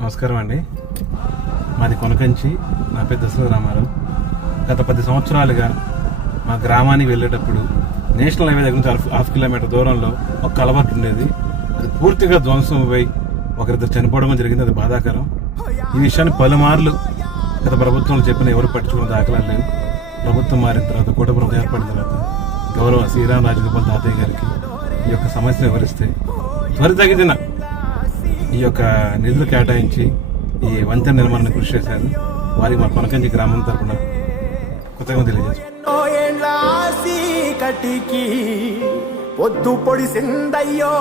నమస్కారం అండి. మాది కొనకంచి. నా పేరు దశరథ రామారావు. గత 10 సంవత్సరాలుగా మా గ్రామానికి వెళ్ళేటప్పుడు నేషనల్ హైవే దగ్గర నుంచి హాఫ్ కిలోమీటర్ దూరంలో ఒక కలవర్ట్ ఉండేది. అది పూర్తిగా ధ్వంసం అయి ఒకరిద్దరు చనిపోవడం జరిగింది. అది బాధాకరం. ఈ విషయాన్ని పలుమార్లు గత ప్రభుత్వంలో చెప్పిన ఎవరు పట్టించుకున్న దాఖలాలు లేవు. ప్రభుత్వం మారిన తర్వాత కూటమి ప్రభుత్వం ఏర్పడిన తర్వాత గౌరవ శ్రీరామ రాజగోపాల్ తాతయ్య గారికి ఈ యొక్క సమస్యను వివరిస్తే త్వరితగతిన ఈ యొక్క నిధులు కేటాయించి ఈ వంతెన నిర్మాణాన్ని కృషి చేశారు. వారికి మా కొనకంచి గ్రామం తరఫున కృతజ్ఞతలు తెలియజేస్తాం. పొద్దు పొడి సిందయ్యో